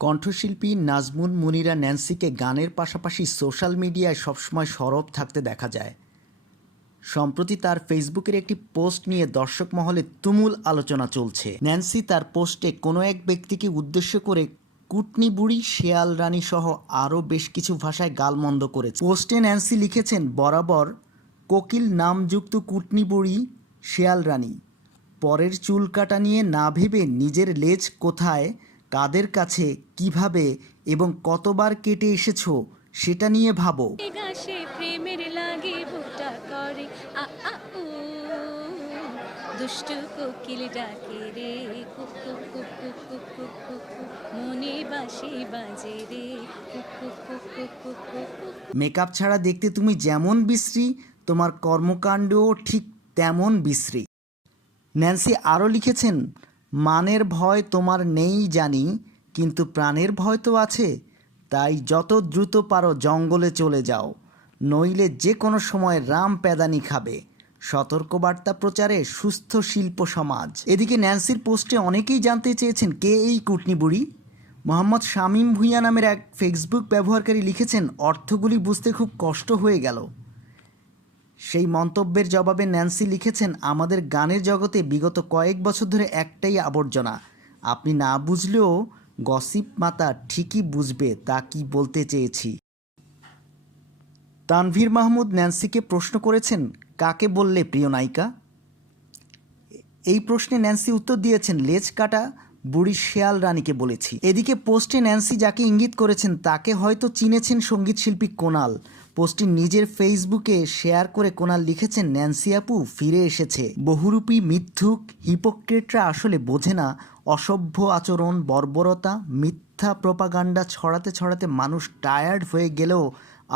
কণ্ঠশিল্পী নাজমুন মুনিরা ন্যান্সিকে গানের পাশাপাশি সোশ্যাল মিডিয়ায় সবসময় সরব থাকতে দেখা যায়। সম্প্রতি তার ফেসবুকের একটি পোস্ট নিয়ে দর্শক মহলে তুমুল আলোচনা চলছে। ন্যান্সি তার পোস্টে কোনো এক ব্যক্তিকে উদ্দেশ্য করে কুটনি বুড়ি, শেয়াল রানী সহ আরও বেশ কিছু ভাষায় গালমন্দ করেছে। পোস্টে ন্যান্সি লিখেছেন, বরাবর কোকিল নামযুক্ত কুটনি বুড়ি, শেয়াল রানী, পরের চুল কাটা নিয়ে না ভেবে নিজের লেজ কোথায়, কাদের কাছে, কিভাবে এবং কতবার কেটে এসেছো সেটা নিয়ে ভাবো। প্রেমের লাগে বুকটা করে আ আ উ দুষ্টু কোকিল ডাকে রে cook cook cook cook cook cook cook cook, মনে বাঁশি বাজে রে cook cook cook cook cook cook cook. Makeup ছাড়া দেখতে তুমি যেমন বিশ্রী, তোমার কর্মকাণ্ডও ঠিক তেমন বিশ্রী। ন্যান্সি আরও লিখেছেন, মানের ভয় তোমার নেই জানি, কিন্তু প্রাণের ভয় তো আছে। তাই যত দ্রুত পারো জঙ্গলে চলে যাও, নইলে যে কোনো সময় রাম প্যাদানি খাবে। সতর্কবার্তা প্রচারে সুস্থ শিল্প সমাজ। এদিকে ন্যান্সির পোস্টে অনেকেই জানতে চেয়েছেন কে এই কুটনি বুড়ি। মোহাম্মদ শামীম ভুঁইয়া নামের এক ফেসবুক ব্যবহারকারী লিখেছেন, অর্থগুলি বুঝতে খুব কষ্ট হয়ে গেল। সেই মন্তব্যের জবাবে ন্যান্সি লিখেছেন, আমাদের গানের জগতে বিগত কয়েক বছর ধরে একটাই আবর্জনা। আপনি না বুঝলেও গসিপ মাতা ঠিকই বুঝবে তা কি বলতে চেয়েছি। তানভীর মাহমুদ ন্যান্সিকে প্রশ্ন করেছেন, কাকে বললে প্রিয় নায়িকা। এই প্রশ্নে ন্যান্সি উত্তর দিয়েছেন, লেজ কাটা বুড়ি শেয়াল রানীকে বলেছি। এদিকে পোস্টে ন্যান্সি যাকে ইঙ্গিত করেছেন তাকে হয়তো চিনেছেন সঙ্গীতশিল্পী কোনাল। পোস্টটি নিজের ফেসবুকে শেয়ার করে কোনাল লিখেছেন, ন্যান্সি আপু ফিরে এসেছে। বহুরূপী মিথ্যুক হিপোক্রেটরা আসলে বোঝে না অসভ্য আচরণ, বর্বরতা, মিথ্যা প্রপাগান্ডা ছড়াতে ছড়াতে মানুষ টায়ার্ড হয়ে গেলেও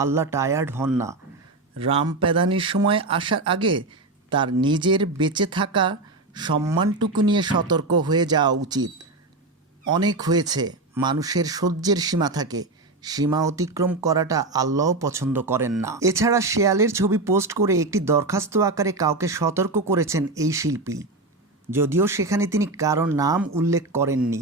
আল্লাহ টায়ার্ড হন না। রাম প্যাদানির সময় আসার আগে তার নিজের বেঁচে থাকা সম্মানটুকু নিয়ে সতর্ক হয়ে যাওয়া উচিত। অনেক হয়েছে, মানুষের সহ্যের সীমা থাকে, সীমা অতিক্রম করাটা আল্লাহও পছন্দ করেন না। এছাড়া শেয়ালের ছবি পোস্ট করে একটি দরখাস্ত আকারে কাউকে সতর্ক করেছেন এই শিল্পী, যদিও সেখানে তিনি কারো নাম উল্লেখ করেননি।